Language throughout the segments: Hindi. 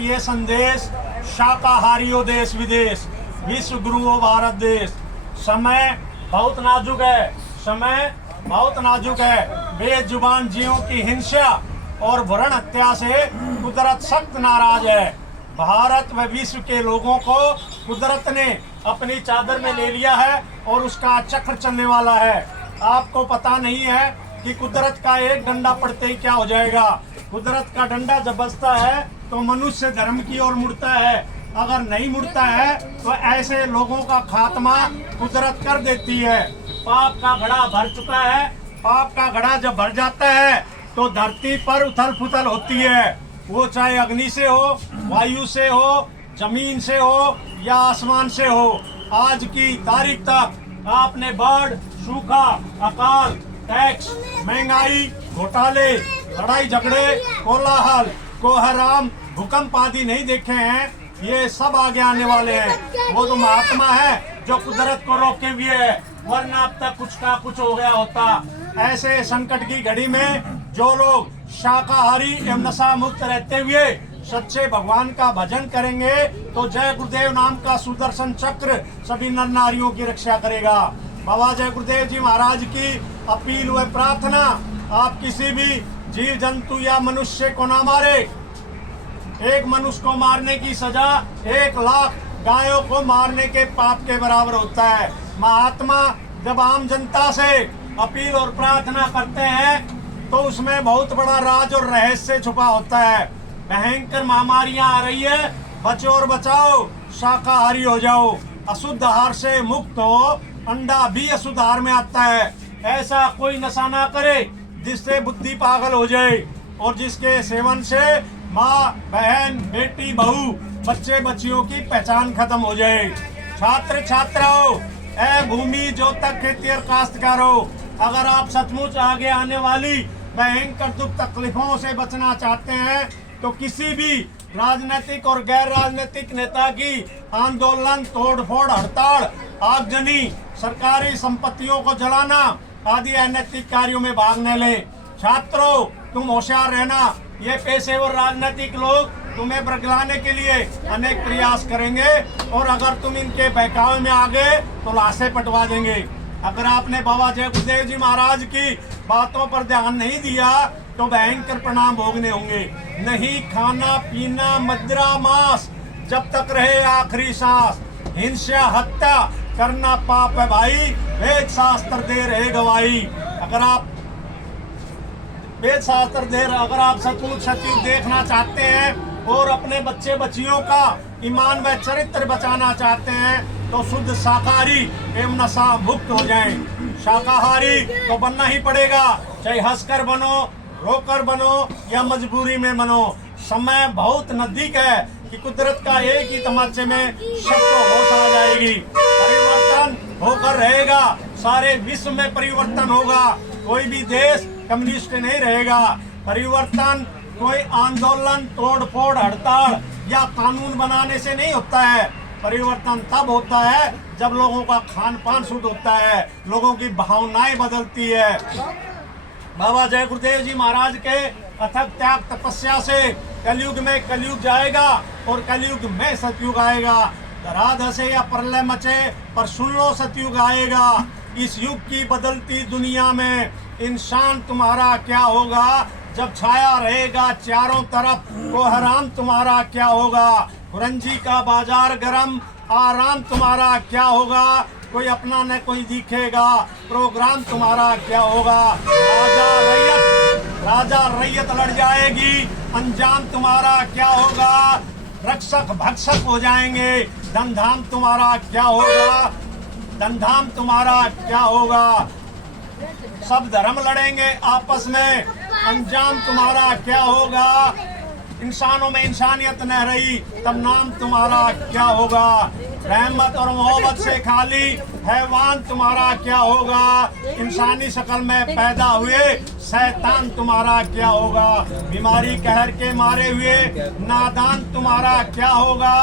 ये संदेश शाकाहारियों देश विदेश, विश्व गुरुओं भारत देश। समय बहुत नाजुक है, समय बहुत नाजुक है। बेजुबान जीवों की हिंसा और भ्रूण हत्या से कुदरत सख्त नाराज है। भारत व विश्व के लोगों को कुदरत ने अपनी चादर में ले लिया है और उसका चक्र चलने वाला है। आपको पता नहीं है कि कुदरत का एक डंडा पड़ते ही क्या हो जाएगा। कुदरत का डंडा जब बजता है तो मनुष्य धर्म की ओर मुड़ता है, अगर नहीं मुड़ता है तो ऐसे लोगों का खात्मा कुदरत कर देती है। पाप का घड़ा भर चुका है। पाप का घड़ा जब भर जाता है तो धरती पर उथल पुथल होती है, वो चाहे अग्नि से हो, वायु से हो, जमीन से हो या आसमान से हो। आज की तारीख तक आपने बाढ़, सूखा, अकाल, टैक्स, महंगाई, घोटाले, लड़ाई झगड़े, कोलाहल, कोहराम, भूकंप आदि नहीं देखे हैं। ये सब आगे आने वाले हैं। वो तो महात्मा है जो कुदरत को रोके हुए है, वरना अब तक कुछ का कुछ हो गया होता। ऐसे संकट की घड़ी में जो लोग शाकाहारी एवं नशा मुक्त रहते हुए सच्चे भगवान का भजन करेंगे तो जय गुरुदेव नाम का सुदर्शन चक्र सभी नर नारियों की रक्षा करेगा। बाबा जय गुरुदेव जी महाराज की अपील व प्रार्थना, आप किसी भी जीव जंतु या मनुष्य को ना मारे। एक मनुष्य को मारने की सजा 1 लाख गायों को मारने के पाप के बराबर होता है। महात्मा जब आम जनता से अपील और प्रार्थना करते हैं तो उसमें बहुत बड़ा राज और रहस्य छुपा होता है। भयंकर महामारियां आ रही है, बचो और बचाओ, शाकाहारी हो जाओ, अशुद्ध आहार से मुक्त हो। अंडा भी अशुद्ध आहार में आता है। ऐसा कोई नशा ना करे जिससे बुद्धि पागल हो जाए और जिसके सेवन से माँ, बहन, बेटी, बहू, बच्चे बच्चियों की पहचान खत्म हो जाए। छात्र छात्राओं, ए भूमि ज्योतक खेती और काश्तकारों, अगर आप सचमुच आगे आने वाली भयंकर दुख तकलीफों से बचना चाहते हैं तो किसी भी राजनीतिक और गैर राजनीतिक नेता की आंदोलन, तोड़फोड़, हड़ताल, आगजनी, सरकारी संपत्तियों को जलाना आदि अनैतिक कार्यों में भाग न लें। छात्रों, तुम होशियार रहना। ये पेशेवर राजनीतिक लोग तुम्हें बरगलाने के लिए अनेक प्रयास करेंगे और अगर तुम इनके बहकावे में आ गए तो लाशें पटवा देंगे। अगर आपने बाबा जय गुरुदेव जी महाराज की बातों पर ध्यान नहीं दिया तो भयंकर परिणाम भोगने होंगे। नहीं खाना पीना मदिरा मांस जब तक रहे आखिरी सांस। हिंसा हत्या करना पाप है भाई, वेद शास्त्र दे रहे गवाही। अगर आप वेद शास्त्र दे, अगर आप सचमुच सत्युग देखना चाहते हैं और अपने बच्चे बच्चियों का ईमान व चरित्र बचाना चाहते हैं तो शुद्ध शाकाहारी एवं नशा मुक्त हो जाएं। शाकाहारी तो बनना ही पड़ेगा, चाहे हंसकर बनो, रोकर बनो या मजबूरी में बनो। समय बहुत नजदीक है कि कुदरत का एक ही तमाचे में सबको होश आ जाएगी। परिवर्तन होकर रहेगा, सारे विश्व में परिवर्तन होगा। कोई भी देश कम्युनिस्ट नहीं रहेगा। परिवर्तन कोई आंदोलन, तोड़फोड़, हड़ताल या कानून बनाने से नहीं होता है। परिवर्तन तब होता है जब लोगों का खान पान शुद्ध होता है, लोगों की भावनाएं बदलती है। बाबा जय गुरुदेव जी महाराज के अथक त्याग तपस्या से कलयुग में कलयुग जाएगा और कलयुग में सतयुग आएगा। धरा धसे या प्रलय मचे पर सुन लो सतयुग आएगा। इस युग की बदलती दुनिया में इंसान तुम्हारा क्या होगा जब छाया रहेगा चारों तरफ कोहराम तुम्हारा क्या होगा। गुरंजी का बाजार गरम, आराम तुम्हारा क्या होगा। कोई अपना न कोई दिखेगा, प्रोग्राम तुम्हारा क्या होगा। राजा रैयत लड़ जाएगी, अंजाम तुम्हारा क्या होगा। रक्षक भक्षक हो जाएंगे, धनधाम तुम्हारा क्या होगा। धनधाम तुम्हारा क्या होगा। सब धर्म लड़ेंगे आपस में, अंजाम तुम्हारा क्या होगा। इंसानों में इंसानियत न रही तब नाम तुम्हारा क्या होगा। रहमत और मोहब्बत से खाली हैवान तुम्हारा क्या होगा। इंसानी शक्ल में पैदा हुए शैतान तुम्हारा क्या होगा। बीमारी कहर के मारे हुए नादान तुम्हारा क्या होगा।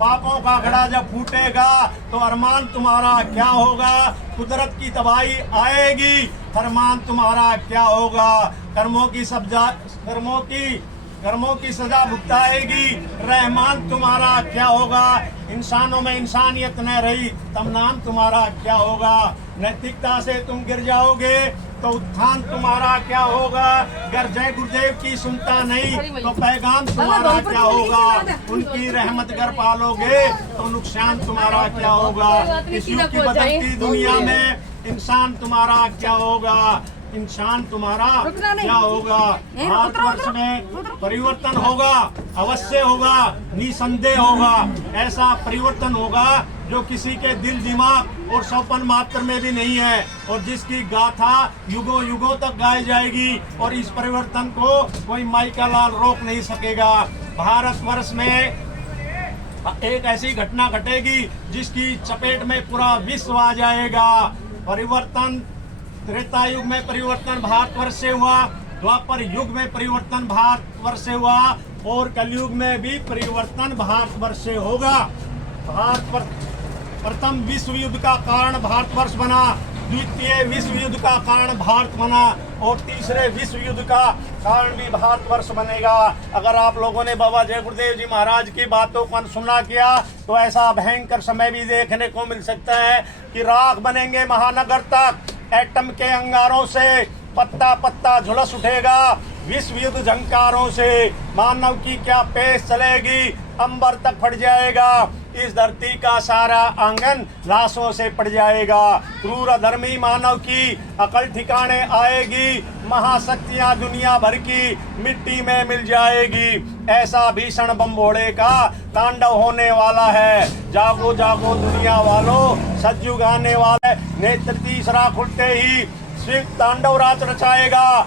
पापों का घड़ा जब फूटेगा तो अरमान तुम्हारा क्या होगा। कुदरत की तबाही आएगी, फरमान तुम्हारा क्या होगा। कर्मों की कर्मों की सजा भुगताएगी। रहमान तुम्हारा क्या होगा, इंसानों में इंसानियत न रही तब नाम तुम्हारा क्या होगा। नैतिकता से तुम गिर जाओगे तो उत्थान तुम्हारा क्या होगा। अगर जय गुरुदेव की सुनता नहीं तो पैगाम तुम्हारा क्या होगा। उनकी रहमत अगर पालोगे तो नुकसान तुम्हारा क्या होगा। इस युग की बदलती दुनिया में इंसान तुम्हारा क्या होगा, इंसान तुम्हारा क्या होगा। भारतवर्ष में परिवर्तन होगा, अवश्य होगा, निसंदेह होगा। ऐसा परिवर्तन होगा जो किसी के दिल दिमाग और सौपन मात्र में भी नहीं है, और जिसकी गाथा युगों युगों तक गाई जाएगी, और इस परिवर्तन को कोई माइका लाल रोक नहीं सकेगा। भारतवर्ष में एक ऐसी घटना घटेगी जिसकी चपेट में पूरा विश्व आ जाएगा। परिवर्तन त्रेता युग में परिवर्तन भारतवर्ष से हुआ, द्वापर युग में परिवर्तन भारतवर्ष से हुआ, और कलयुग में भी परिवर्तन भारतवर्ष से होगा। प्रथम विश्व युद्ध का कारण भारतवर्ष बना, द्वितीय विश्व युद्ध का कारण भारत बना, और तीसरे विश्व युद्ध का कारण भी भारतवर्ष बनेगा। अगर आप लोगों ने बाबा जय गुरुदेव जी महाराज की बातों को अनसुना किया तो ऐसा भयंकर समय भी देखने को मिल सकता है कि राख बनेंगे महानगर तक। एटम के अंगारों से पत्ता पत्ता झुलस उठेगा। विश्व युद्ध झंकारों से मानव की क्या पेश चलेगी, अंबर तक फट जाएगा। इस धरती का सारा आंगन लाशों से पड़ जाएगा। क्रूर अधर्मी मानव की अकल ठिकाने आएगी। महाशक्तियां दुनिया भर की मिट्टी में मिल जाएगी। ऐसा भीषण बम्बोड़े का तांडव होने वाला है। जागो जागो दुनिया वालों, सतयुग आने वाले। नेत्र तीसरा खुलते ही शिव तांडव रात रचाएगा।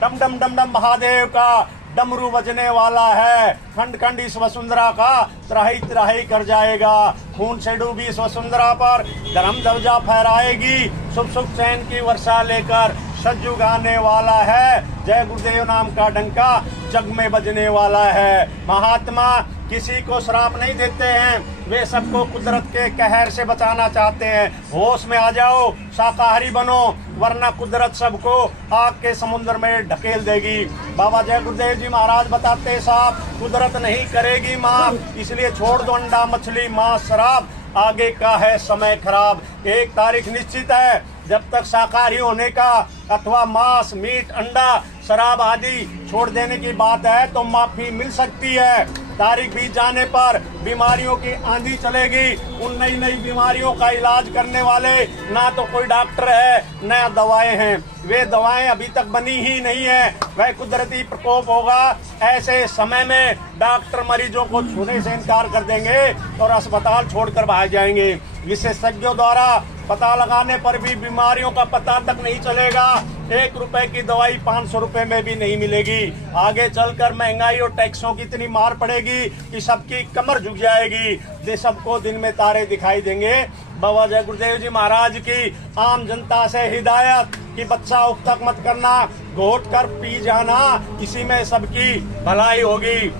डम डम डम डम महादेव का डमरू बजने वाला है। खंड खंड इस वसुंधरा का त्राही त्राही कर जाएगा। खून से डूबी इस वसुंधरा पर धर्म ध्वजा फहराएगी। शुभ शुभ चैन की वर्षा लेकर सतयुग आने वाला है। जय गुरुदेव नाम का डंका जग में बजने वाला है। महात्मा किसी को श्राप नहीं देते हैं, वे सबको कुदरत के कहर से बचाना चाहते हैं। होश में आ जाओ, शाकाहारी बनो, वरना कुदरत सबको आग के समुद्र में ढकेल देगी। बाबा जय गुरुदेव जी महाराज बताते साहब, कुदरत नहीं करेगी माफ, इसलिए छोड़ दो अंडा मछली मांस शराब, आगे का है समय खराब। एक तारीख निश्चित है, जब तक शाकाहारी होने का अथवा मांस मीट अंडा शराब आदि छोड़ देने की बात है तो माफी मिल सकती है। तारीख बीत जाने पर बीमारियों की आंधी चलेगी। उन नई नई बीमारियों का इलाज करने वाले ना तो कोई डॉक्टर है न दवाएं हैं। वे दवाएं अभी तक बनी ही नहीं है। वह कुदरती प्रकोप होगा। ऐसे समय में डॉक्टर मरीजों को छूने से इनकार कर देंगे और अस्पताल छोड़कर भाग जाएंगे। विशेषज्ञों द्वारा पता लगाने पर भी बीमारियों का पता तक नहीं चलेगा। 1 रुपए की दवाई 500 रुपए में भी नहीं मिलेगी। आगे चलकर महंगाई और टैक्सों की इतनी मार पड़ेगी कि सबकी कमर झुक जाएगी। ये सबको दिन में तारे दिखाई देंगे। बाबा जय गुरुदेव जी महाराज की आम जनता से हिदायत कि बच्चा उपतक मत करना, घोट कर पी जाना, इसी में सबकी भलाई होगी।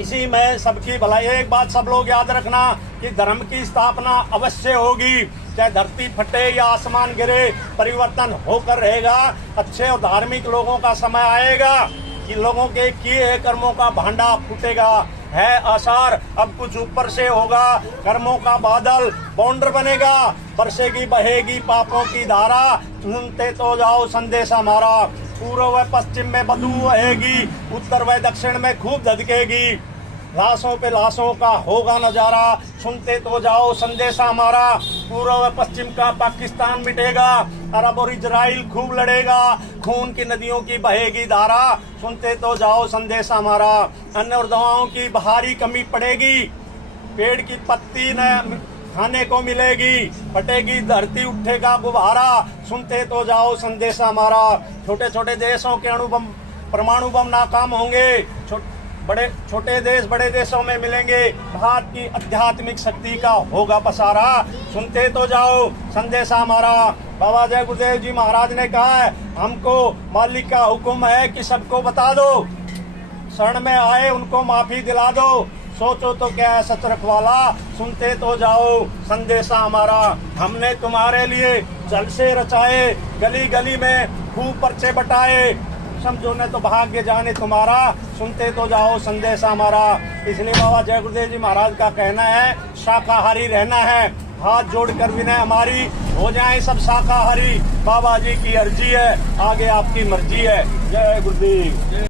इसी में सबकी भलाई। एक बात सब लोग याद रखना कि धर्म की स्थापना अवश्य होगी। चाहे धरती फटे या आसमान गिरे, परिवर्तन होकर रहेगा। अच्छे और धार्मिक लोगों का समय आएगा कि लोगों के किए कर्मों का भांडा फूटेगा। है आसार अब कुछ ऊपर से होगा। कर्मों का बादल बाउंडर बनेगा। बरसेगी बहेगी पापों की धारा, सुनते तो जाओ संदेश हमारा। पूर्व व पश्चिम में बदबू बहेगी, उत्तर व दक्षिण में खूब धधकेगी। लाशों पे लाशों का होगा नजारा, सुनते तो जाओ संदेशा हमारा। पूर्व व पश्चिम का पाकिस्तान मिटेगा, अरब और इजराइल खूब लड़ेगा। खून की नदियों की बहेगी धारा, सुनते तो जाओ संदेशा हमारा। अन्न और दवाओं की भारी कमी पड़ेगी, पेड़ की पत्ती न खाने को मिलेगी। फटेगी धरती, उठेगा गुब्बारा, सुनते तो जाओ संदेशा हमारा। छोटे छोटे देशों के अणु बम परमाणु बम नाकाम होंगे। बड़े छोटे देश बड़े देशों में मिलेंगे। भारत की आध्यात्मिक शक्ति का होगा पसारा, सुनते तो जाओ संदेशा हमारा। बाबा जय गुरुदेव जी महाराज ने कहा है, हमको मालिक का हुक्म है कि सबको बता दो, शरण में आए उनको माफी दिला दो। सोचो तो क्या है सच रखवाला, सुनते तो जाओ संदेशा हमारा। हमने तुम्हारे लिए जलसे रचाए, गली गली में खूब पर्चे बटाए। समझो न तो भाग्य जाने तुम्हारा, सुनते तो जाओ संदेश हमारा। इसलिए बाबा जय गुरुदेव जी महाराज का कहना है शाकाहारी रहना है। हाथ जोड़कर विनय हमारी, हो जाए सब शाकाहारी। बाबा जी की अर्जी है, आगे आपकी मर्जी है। जय गुरुदेव।